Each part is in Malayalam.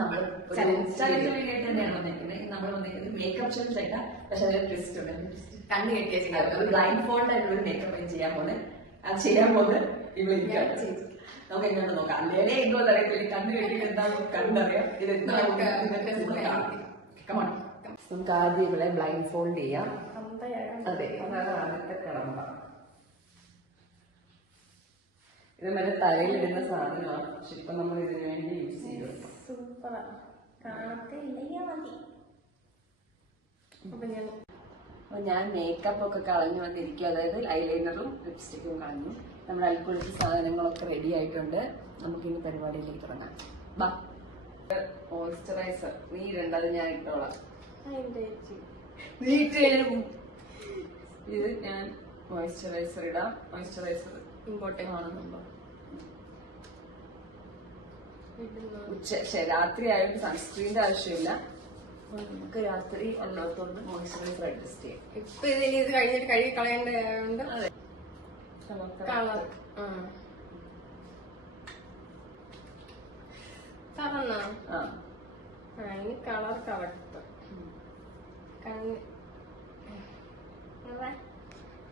നമ്മൾ ചലഞ്ച് വീഡിയോ തന്നെയാണ് വന്നിരിക്കുന്നത്. നമ്മൾ വന്നിരിക്കുന്നത് മേക്കപ്പ് ഷോസ് ആയിട്ടാ. പക്ഷെ അതിൽ ട്വിസ്റ്റ് ഉണ്ട്. കണ്ണ് കെട്ടിയ ചെയ്യാം, ഒരു ബ്ലൈൻഡ് ഫോൾഡ് ആയിട്ടുള്ള ഒരു മേക്കപ്പ് ചെയ്യാൻ പോകുന്നത്. അത് ചെയ്യാൻ പോകുന്നത് ഇവിടെ നമുക്ക് എങ്ങോട്ട് നോക്കാം. അല്ലേ എന്തോ അറിയത്തില്ല, കണ്ണ് കെട്ടിയിട്ട് എന്താണെന്ന് കണ്ടറിയാം. ഇത് നമുക്ക് ആദ്യം ഇവിടെ ബ്ലൈൻഡ് ഫോൾഡ് ചെയ്യാം. അതെ, അതാണ് ആദ്യത്തെ കടമ്പ. ഇത് മറ്റേ തലയിലിടുന്ന സാധനമാണ്. ശരിക്കും നമ്മൾ ഇതിനു വേണ്ടി യൂസ് ചെയ്യും. അപ്പൊ ഞാൻ മേക്കപ്പ് ഒക്കെ കളഞ്ഞു വന്നിരിക്കും. അതായത് ഐലൈനറും ലിപ്സ്റ്റിക്കും കളഞ്ഞു. നമ്മുടെ അൽക്കുളിച്ച് സാധനങ്ങളൊക്കെ റെഡി ആയിട്ടുണ്ട്. നമുക്കിനി പരിപാടിയിലേക്ക് തുടങ്ങാം. ബാ, മോയ്സ്ചറൈസർ നീ ഇടേണ്ടത് ഞാൻ ഇട്ടോളാം. നീ ഇത് ഞാൻ മോയ്സ്ചറൈസർ ഇടാം. മോയ്സ്ചറൈസർ ഇമ്പോർട്ടൻ്റ് ആണെന്നുണ്ടോ? രാത്രി ആയിട്ട് സൺസ്ക്രീനിന്റെ ആവശ്യമില്ല. നമുക്ക് രാത്രി അല്ലാത്തതുകൊണ്ട് മോയ്സ്ചറൈസർ അഡ്ജസ്റ്റ് ചെയ്യാം. ഇപ്പൊ ഇതിന് ഇത് കഴിഞ്ഞിട്ട് കഴുകി കളയേണ്ടതുകൊണ്ട് അതെ, കളർ പറഞ്ഞോ? ഇനി കളർ കറക്റ്റ്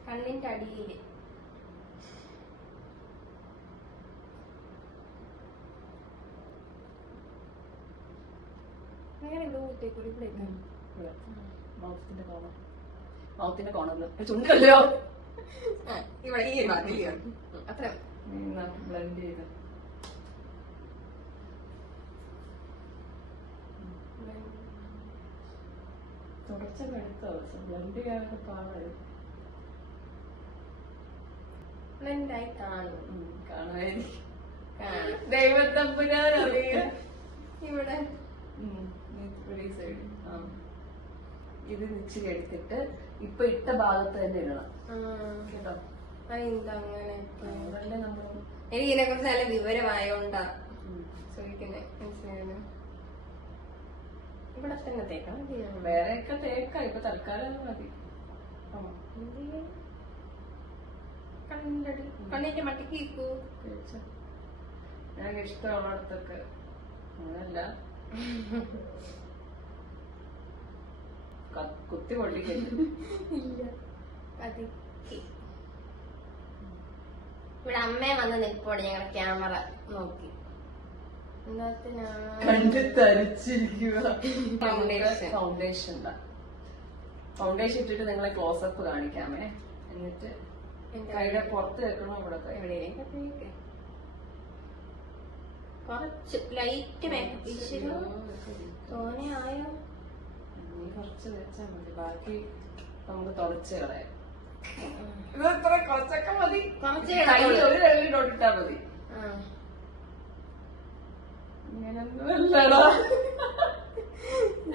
കണ്ണിന്റെ അടിയില് മൗത്തിന്റെ കോണറിൽ ചുണ്ടല്ലോ. ഇവിടെ ഈ ഭാഗത്തില്ലയോ? അത്ര ബ്ലെൻഡ് ചെയ്ത് തുടച്ച എടുത്തോ. ബ്ലെൻഡ് ചെയ്യാനൊക്കെ പാടായി. ബ്ലെൻഡായി കാണും. കാണുമായിരിക്കും. ദൈവത്തമ്പുരാനറിയാം. ഇവിടെ ഇത് ഇച്ചിരി എടുത്തിട്ട് ഇപ്പൊ ഇട്ട ഭാഗത്ത് തന്നെ ഇടണം കേട്ടോ. അങ്ങനെ എനിക്ക് ഇതിനെ കുറിച്ച് നല്ല വിവരമായോണ്ടാ ചോദിക്കുന്നേ. മനസ്സിലായോ? ഇവിടെ തന്നെ തേക്കണം. വേറെയൊക്കെ തേക്കാം. ഇപ്പൊ തൽക്കാലം മതി. കണ്ണിന്റെ മട്ടിക്ക് ഞങ്ങൾക്ക് ഇഷ്ടമുള്ളിടത്തൊക്കെ അങ്ങനല്ല കുത്തി പൊള്ളിക്കില്ല. ഇവിടെ അമ്മയെ വന്ന് നിൽപ്പോടെ ഞങ്ങളുടെ ക്യാമറ നോക്കി. കണ്ട് തരിച്ചിരിക്കുക. ഫൗണ്ടേഷൻ ഫൗണ്ടേഷൻ ഇട്ടിട്ട് നിങ്ങളെ ക്ലോസപ്പ് കാണിക്കാമേ. എന്നിട്ട് കൈയുടെ പുറത്ത് വെക്കണോ ഇവിടെ? എവിടെയൊക്കെ കുറച്ച് ലൈറ്റ് മേക്കപ്പ് തോനെയായോ? നീ കുറച്ച് വെച്ചാൽ മതി, ബാക്കി നമുക്ക് തുടച്ച് കളയാം. കുറച്ചൊക്കെ മതി. ഒരു വെള്ളി ഡോട്ടിട്ടാ മതി. ഇങ്ങനൊന്നുമല്ലടാ.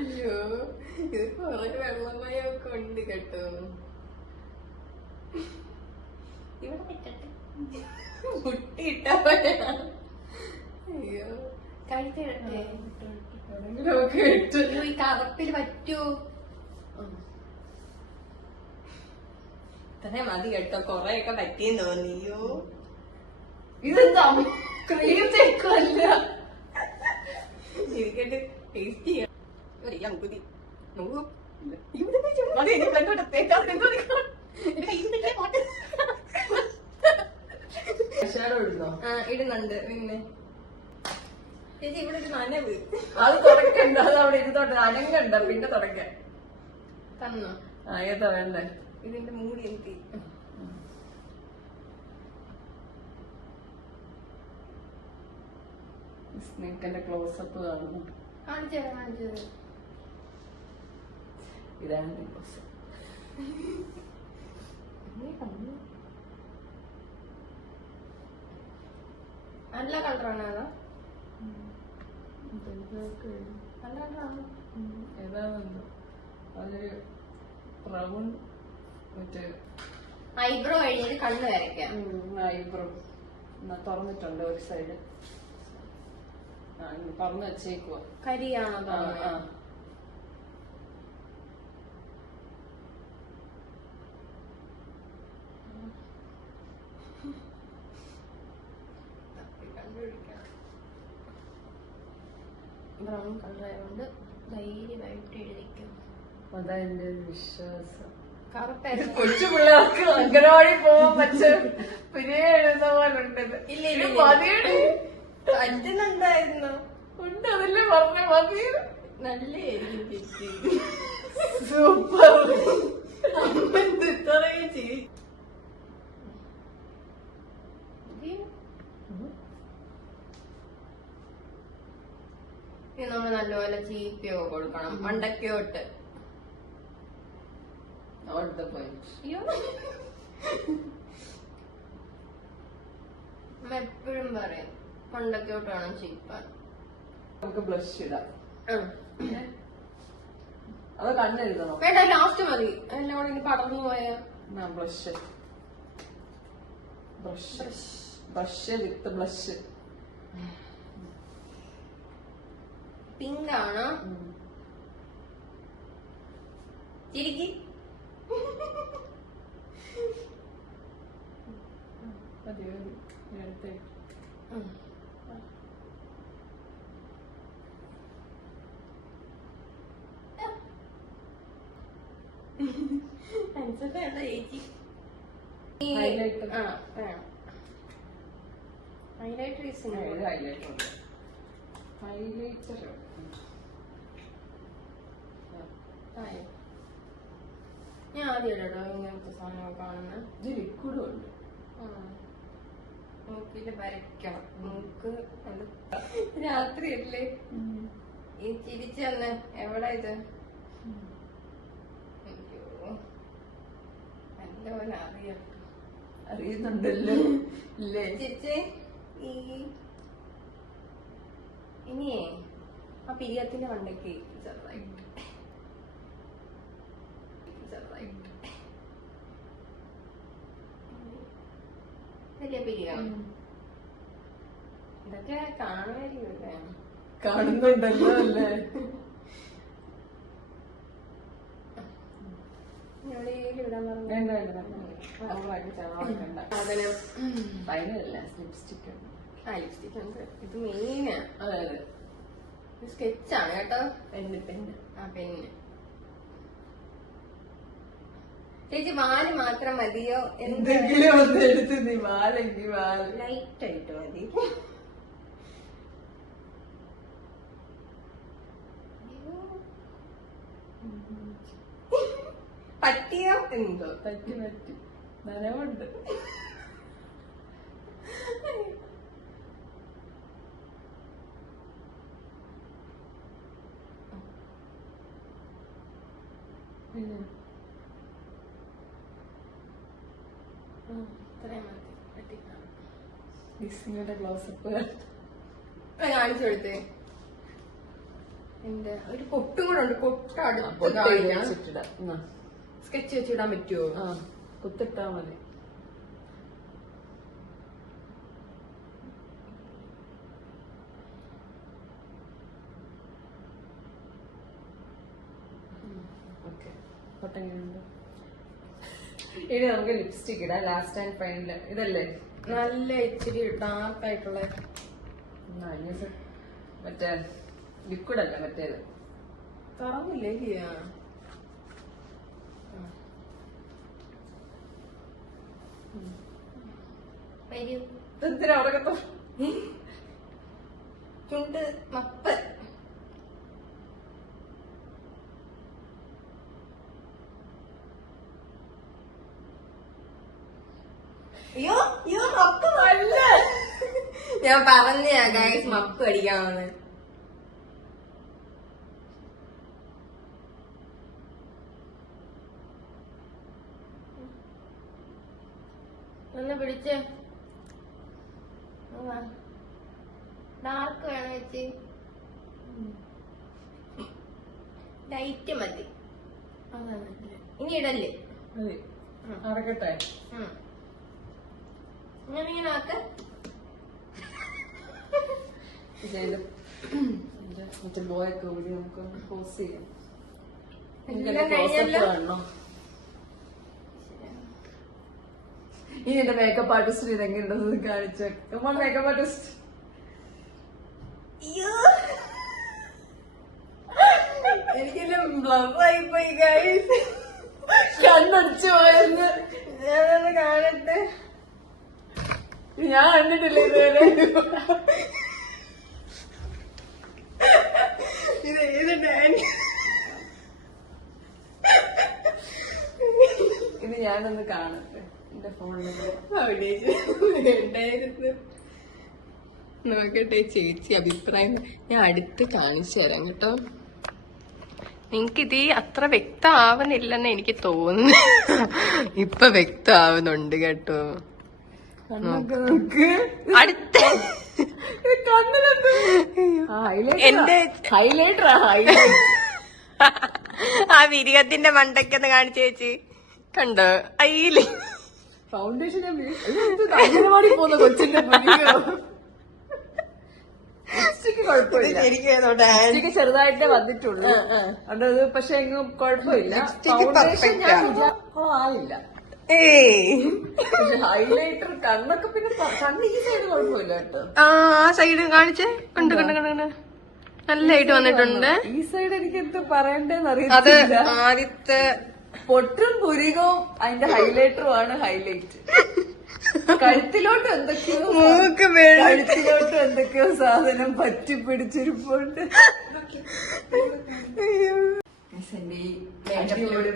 അയ്യോ, ഇത് കുറെ വെള്ളമയൊക്കെ ഉണ്ട് കേട്ടോ. ഇവിടെ പറ്റട്ടെ, മുട്ടിയിട്ടാ. അയ്യോ, കഴുത്തിടട്ടെ. ഈ കറുപ്പിൽ പറ്റൂ. തന്നെ മതി കേട്ടോ, കൊറേയൊക്കെ പറ്റിയെന്ന് തോന്നിയോ. ഇതെന്താ ക്രീം തേക്കല്ല. ഇരിക്കട്ടെ, ടേസ്റ്റ് ചെയ്യാം. കുതി ഇടുന്നുണ്ട്. പിന്നെ ചേച്ചി ഇവിടെ ഒരു നനവ് അത് തുടക്കണ്ട, അത് അവിടെ ഇരുന്നോട്ടെ. അനങ്ങണ്ട, പിന്നെ തുടക്കാൻ തന്നോ? ഏതാ വേണ്ടേ? ഇതിന്റെ മൂടി എനിക്ക് സ്നേക്കിന്റെ ക്ലോസപ്പ് കാണുന്നു. കാണിച്ചത് ഇതാണ് ക്ലോസപ്പ്. നല്ല കളറാണ്. അതോ ഏതാണെന്നോ അതൊരു ബ്രൗൺ. മറ്റേ ഐബ്രോ കഴിഞ്ഞിട്ട് കണ്ണ് വരയ്ക്കാം. ഐബ്രോ തുറന്നിട്ടുണ്ട് ഒരു സൈഡ്. തുറന്ന് വെച്ചേക്കുവാ. കരിയാണോ? ബ്രൗൺ കളർ ആയതുകൊണ്ട് ധൈര്യമായിട്ട് എഴുതിക്കും. അതാ എന്റെ ഒരു വിശ്വാസം. കറുപ്പായിരുന്നു. കൊച്ചു പിള്ളേർക്ക് അങ്കനവാടി പോവാൻ പറ്റും പിന്നെ എഴുതുന്ന പോലെ ഉണ്ടത്. ഇല്ല പറ്റുന്നുണ്ടായിരുന്നു. ഉണ്ട് അതല്ലേ പറഞ്ഞ മതി. നല്ലായിരിക്കും ചേച്ചി. സൂപ്പർ. ഇത്രയും ചേച്ചി ഇനി നമ്മൾ നല്ലപോലെ ചീപ്പിയൊക്കെ കൊടുക്കണം. മണ്ടക്കോട്ട് Not the point. എപ്പോഴും പറയും മണ്ടക്കോട്ട് വേണം ചീപ്പാൻ. നമുക്ക് ബ്ലഷ് ഇടാം. അത് കണ്ണെഴുതണോ? വേണ്ട, ലാസ്റ്റ് മതി. എല്ലാം കൂടെ ഇനി പടർന്നു പോയാ ബ്ലഷ് ബ്രഷ് ബ്രഷ് വിത്ത് ബ്ലഷ്. പിങ്ക് ആണ്. ചിരിക്കി മതി മതി നേരത്തെ ചേച്ചി. ഹൈലൈറ്റർ. ഹൈലൈറ്റർ ഹൈലൈറ്റർ ഉണ്ട്. ഹൈലൈറ്റർ ഞാൻ ആദ്യമായിട്ടോ ഇങ്ങനത്തെ സാധനങ്ങൾ കാണുന്നത്. ഇത് ലിക്വിഡും ഉണ്ട്. മൂക്കില് വരയ്ക്കണം. മൂക്ക് രാത്രിയല്ലേ ഈ ചിരിച്ചു തന്നെ. എവിടെ ഇത്? അയ്യോ നല്ലപോലെ അറിയാം. അറിയുന്നുണ്ടല്ലോ ഇല്ലേ? ചിരിച്ചേ. ഇനിയേ ആ പിരിയത്തിന്റെ മണ്ടയ്ക്ക് ചെറുതായിട്ട് വലിയ പിരിയാണ്. ഇതൊക്കെ കാണുമായിരിക്കും. കാണുന്നുണ്ടല്ലോ അല്ലേ? ഇവിടാൻ പറഞ്ഞു. സാധനം ഫൈനലല്ല, ലിപ്സ്റ്റിക്. ലിപ്സ്റ്റിക് ഉണ്ട്. ഇത് മെയിനാ. അതെ അതെ, സ്കെച്ചാണ് കേട്ടോ. പെണ്ണ്. ആ പെണ്ണ്. ചേച്ചി വാല് മാത്രം മതിയോ? എന്തെങ്കിലും ഒന്ന് എടുത്ത് നീ വാലെങ്കിൽ വാല് ലൈറ്റ് ആയിട്ട് മതി. പറ്റിയോ? എന്തോ പറ്റി നനവുണ്ട്. ക്ലോസപ്പ് കാണിച്ചു കൊടുത്തേ. എന്റെ ഒരു പൊട്ടും കൂടെ ഉണ്ട്. പൊട്ട് അടുത്ത് സ്കെച്ച് വെച്ചിടാൻ പറ്റുമോ? കുത്തിട്ടാ മതി. ഇനി നമുക്ക് ലിപ്സ്റ്റിക് ഇടാം. ലാസ്റ്റ് ആൻഡ് ഫൈനൽ ഇതല്ലേ നല്ല ഇച്ചിരി ഡാർക്ക് ആയിട്ടുള്ള മറ്റേ ലിക്വിഡ് അല്ല, മറ്റേത് തുറന്നില്ലേ? എന്തിനാ ഉറക്കത്തോ? ചുണ്ട് മപ്പ്. അയ്യോ മപ്പ് നല്ല. ഞാൻ പറഞ്ഞ ഗൈസ് മപ്പ് അടിക്കാമെന്ന്. ഒന്ന് പിടിച്ച് ഡാർക്ക് വേണം ചേച്ചി. ലൈറ്റ് മതി. ഇനി ഇടല്ലേ? അറക്കട്ടെ. ഇങ്ങനെ ആക്ക്. മറ്റേ ബോയൊക്കെ കൂടി നമുക്ക് പോസ് ചെയ്യാം. കഴിഞ്ഞല്ലോ. ഇനി എന്റെ മേക്കപ്പ് ആർട്ടിസ്റ്റ് ഇതെങ്ങനെയുണ്ടെന്ന് കാണിച്ചു. മേക്കപ്പ് ആർട്ടിസ്റ്റ് ബ്ലറായി പോയി ഗൈസ്. കണ്ണടിച്ചു പോയെന്ന് ഞാനൊന്ന് കാണട്ടെ. ഞാൻ കണ്ടിട്ടില്ല ഇതുവരെ. ഇത് ഏത് ഡാൻസ്? ഇത് ഞാനൊന്ന് കാണട്ടെ എന്റെ ഫോണിൽ. ഉണ്ടായിരുന്നു. നോക്കട്ടെ ചേച്ചി അഭിപ്രായം. ഞാൻ അടുത്ത് കാണിച്ചു തരാം കേട്ടോ. നിങ്ങൾക്കിത് അത്ര വ്യക്തമാവുന്നില്ലെന്ന് എനിക്ക് തോന്നുന്നു. ഇപ്പൊ വ്യക്തമാവുന്നുണ്ട് കേട്ടോ. അടുത്ത എന്റെ ഹൈലൈറ്റർ ആ വിരികത്തിന്റെ മണ്ടയ്ക്കൊന്ന് കാണിച്ചു ചേച്ചി. കണ്ടോ അയ്യില് ഫൗണ്ടേഷൻ അംഗനവാടി പോകുന്ന കൊച്ചിന്റെ കുഴപ്പമില്ല. എനിക്ക് ചെറുതായിട്ടേ വന്നിട്ടുള്ളൂ. അത് പക്ഷെ എങ്ങും കുഴപ്പമില്ല. ഫൗണ്ടേഷൻ ഞാൻ ആവില്ല. പക്ഷെ ഹൈലൈറ്റർ കണ്ണൊക്കെ പിന്നെ കണ്ണ് ഈ സൈഡ് കുഴപ്പമില്ല കേട്ടോ. ആ സൈഡ് കാണിച്ചേ. കണ്ട് കണ്ട് കണ്ട് കണ്ട് നല്ലായിട്ട് വന്നിട്ടുണ്ട്. ഈ സൈഡ് എനിക്ക് എന്ത് പറയണ്ടേന്ന് അത് അറിയില്ല. ആദ്യത്തെ പൊട്ടും പുരികവും അതിന്റെ ഹൈലൈറ്ററും ആണ് ഹൈലൈറ്റ്. കഴുത്തിലോട്ട് എന്തൊക്കെയോ കഴുത്തിലോട്ട് എന്തൊക്കെയോ സാധനം പറ്റി പിടിച്ചിരിപ്പുണ്ട്.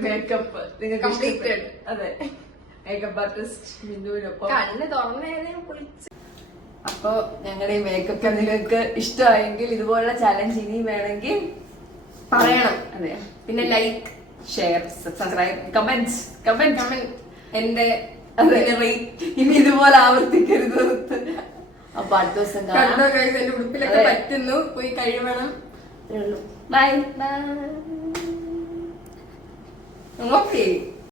മേക്കപ്പ് നിങ്ങൾക്ക് അതെ, മേക്കപ്പ് ആർട്ടിസ്റ്റ് ബിന്ദുവിനൊപ്പം കണ്ണ് തുറന്നേനെ കുളിച്ച്. അപ്പൊ ഞങ്ങളുടെ ഈ മേക്കപ്പ് നിങ്ങൾക്ക് ഇഷ്ടമായെങ്കിൽ ഇതുപോലുള്ള ചാലഞ്ച് ഇനിയും വേണമെങ്കിൽ പറയണം. അതെ, പിന്നെ like, share, subscribe, comments comment എന്റെ ഇനി ഇതുപോലെ ആവർത്തിക്കരുത്. അപ്പൊ അടുത്ത ദിവസം കണ്ടോ guys, എന്റെ ഉടുപ്പിലൊക്കെ പറ്റുന്നു. പോയി കഴിവണം. ബൈ. ഓക്കെ.